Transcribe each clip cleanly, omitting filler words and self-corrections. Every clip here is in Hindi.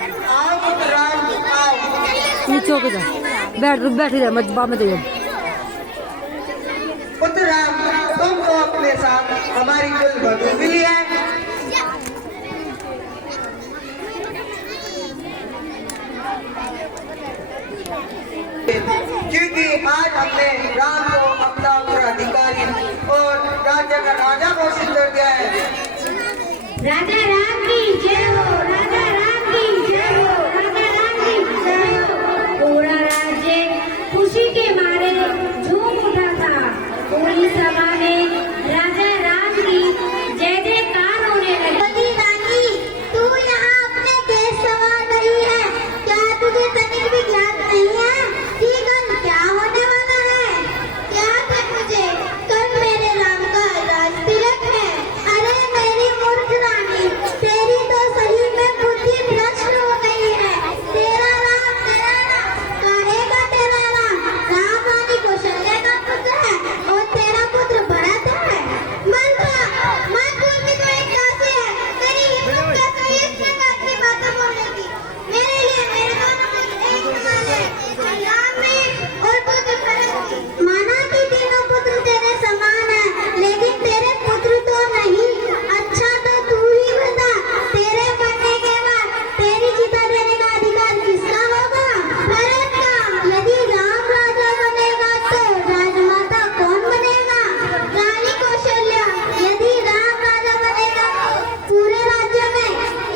आओ पुत्र राम आओ। नीचे होके जा, बैठ जा मत बाप में दे। पुत्र राम तुम तो अपने साथ हमारी कुल वधू भी है। क्योंकि आज हमने राम को अपना उत्तराधिकारी और राज्य का राजा घोषित कर दिया है। राजा राम की जय हो, राजा राम की जय हो, राजा राम की जय हो। पूरा राज्य खुशी के मारे झूम उठा था। पूरी सभा में राजा राम की जय जयकार होने लगी। रानी तू यहाँ अपने देश सवार रही है, क्या तुझे तनिक भी ज्ञात नहीं है कि कल क्या होने वाला है? याद है मुझे, कल मेरे राम का राज तिलक है। अरे मेरी मूर्ख रानी, तेरी तो सही में बुद्धि भ्रष्ट हो गई है। तेरा राम कहेगा तेरा राम रानी कौशल्या का पुत्र है और तेरा पुत्र भरत है। मन बोलने को एक दासी है, तेरी हिम्मत कैसे हुई इस प्रकार की बातें बोलने की? मेरे लिए मेरे दोनों में एक समान है, राम में और पुत्र भरत की। माना कि तीनों पुत्र तेरे समान है, लेकिन तेरे पुत्र तो नहीं। अच्छा तो तू ही बता, तेरे मरने के बाद तेरी चिता देने का अधिकार किसका होगा? भरत का। यदि राम राजा बनेगा तो राजमाता कौन बनेगा? रानी कौशल्या। यदि राम राजा बनेगा तो पूरे राज्य में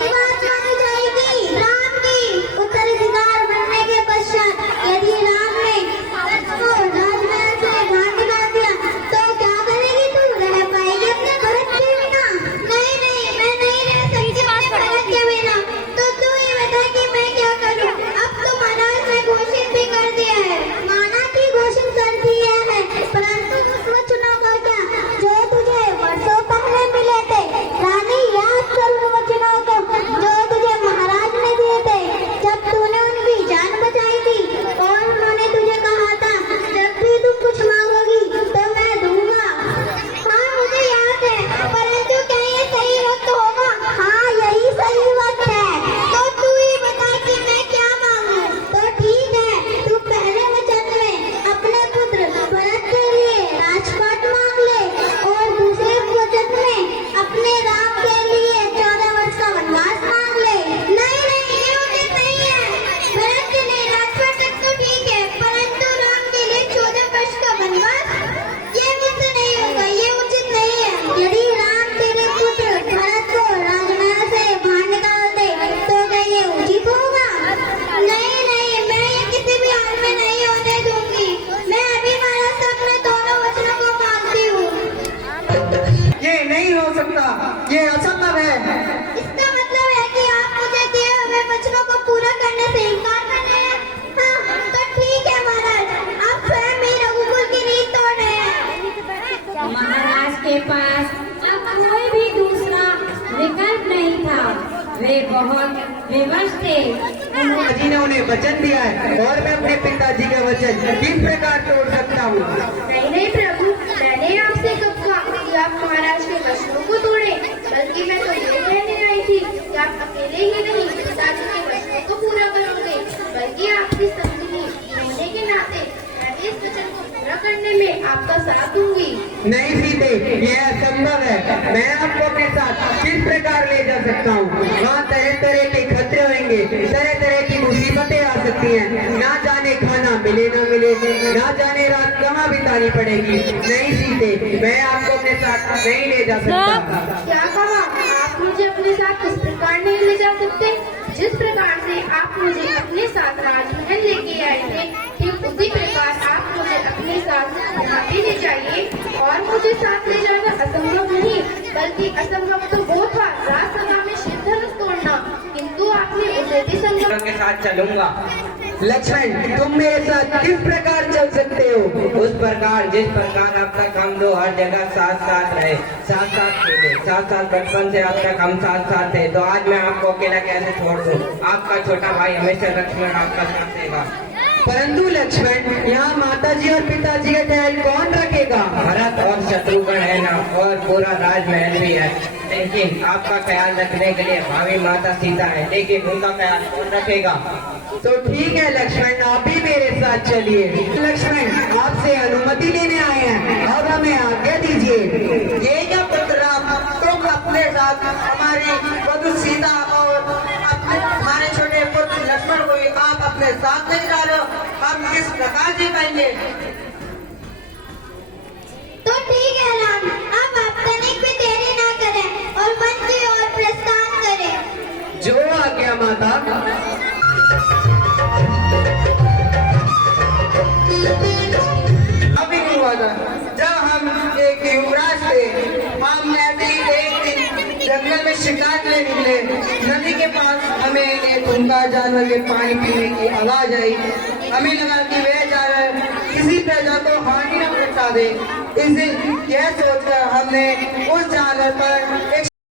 बात मानी जाएगी राम की। उत्तराधिकार बनने के पश्चात यदि राम ने भरत को राजमहल से बाहर निकाल दिया तो क्या करेगी तू? रह पाएगी अपने भरत के बिना? नहीं नहीं, मैं नहीं रह सकती अपने भरत के बिना। तो तू ही बता कि मैं क्या करूं? अब तो महाराज ने घोषित भी कर दिया है। माना कि घोषित कर दिया है, परंतु उस वचनों का क्या जो तुझे वर्षों पहले मिले थे? रानी याद कर उन वचनों को जो तुझे महाराज ने दिए थे जब तूने उनकी जान बचाई थी। और उन्होंने तुझे कहा था जब भी तुम कुछ मांगोगी तो मैं दूंगा। हाँ मुझे याद है, परंतु क्या ये सही वक्त होगा? हाँ यही सही वक्त है। तो तू ही बता कि मैं क्या मांगूं? तो ठीक है, तू पहले वचन में अपने पुत्र भरत के लिए राजपाट मांग ले और दूसरे वचन में अपने राम के लिए 14 वर्ष का वनवास मांग ले। नहीं नहीं, ये उचित नहीं है। भरत के लिए राजपाट तक तो ठीक है, परंतु राम के लिए 14 वर्ष का वनवास, ये मुझसे नहीं होगा, ये उचित नहीं है। यदि राम तेरे पुत्र भरत को राजमहल से बाहर निकाल दे तो क्या ये उचित होगा? नहीं नहीं, मैं ये किसी भी हाल में नहीं होने दूंगी। मैं अभी महाराज से अपने दोनों वचनों को मांगती हूँ। ये नहीं हो सकता, ये असंभव है। इसका मतलब है कि आप मुझे दिए हुए वचनों को पूरा करने से इनकार कर रहे हैं। हाँ तो ठीक है महाराज, आप स्वयं ही रघुकुल की नींव तोड़ रहे हैं। महाराज के पास अब कोई भी दूसरा विकल्प नहीं था। वे बहुत विवश थे। पिताजी ने उन्हें वचन दिया है और मैं अपने पिताजी का वचन किस प्रकार तोड़ सकता हूँ? नहीं नहीं प्रभु, मैंने आपसे कब कहा कि आप महाराज के वचनों को तोड़े? बल्कि मैं तो ये कहने आई थी कि आप अकेले ही नहीं पिताजी के वचनों को पूरा करोगे, बल्कि आपकी संगिनी रहने के नाते मैं भी इस वचन को पूरा करने में आपका साथ दूंगी। नहीं सीते, यह असंभव है। मैं आपको अपने साथ किस प्रकार ले जा सकता हूँ? वहाँ तरह तरह के खतरे होंगे, तरह तरह की मुसीबतें आ सकती हैं। ना जाने खाना मिले ना मिले, ना जाने रात कहाँ बितानी पड़ेगी। नहीं सीते, मैं आपको अपने साथ नहीं ले जा सकता। क्या कहा? आप मुझे अपने साथ इस प्रकार नहीं ले जा सकते जिस प्रकार से आप मुझे अपने साथ राजमहल लेके आए थे, ठीक उसी प्रकार आप मुझे अपने साथ यहाँ भी ले जाइए। और मुझे साथ ले जाना असंभव नहीं, बल्कि असंभव तो वो था राजसभा में शिवधनुष तोड़ना, किंतु आपने उसे भी संभव के साथ चलूंगा। लक्ष्मण, तुम मेरे साथ किस प्रकार चल सकते हो? उस प्रकार जिस प्रकार अब तक हम दो हर जगह साथ साथ रहे, साथ साथ खेले, साथ साथ बचपन से अब तक हम साथ साथ थे, तो आज मैं आपको अकेला कैसे छोड़ दूं? आपका छोटा भाई हमेशा लक्ष्मण आपका साथ देगा। परंतु लक्ष्मण, यहाँ माताजी और पिताजी का ख्याल कौन रखेगा? भरत और शत्रुघ्न है ना, और पूरा राजमहल भी है। लेकिन आपका ख्याल रखने के लिए भावी माता सीता है, लेकिन उनका ख्याल कौन रखेगा? तो ठीक है लक्ष्मण, आप भी मेरे साथ चलिए। लक्ष्मण आपसे अनुमति लेने आए हैं, अब हमें आज्ञा दीजिए। ये क्या पुत्र राम, तुम अपने साथ हमारी वधु सीता और अपने हमारे छोटे पुत्र लक्ष्मण को आप अपने साथ नहीं जा रहे हो, हम किस प्रकार जी पाएंगे? तो ठीक है राम, अब आप तनिक भी देरी ना करें और वन की ओर प्रस्थान करें। जो आज्ञा माता। अभी नहीं हुआ था जब हम एक युवराज थे, हम ऐसे ही एक दिन जंगल में शिकार करने निकले। नदी के पास हमें एक उनका जानवर के पानी पीने की आवाज आई। हमें लगा कि वह जानवर किसी प्रजा को हानि न पहुंचा दे। इस यह सोचकर हमने उस जानवर पर एक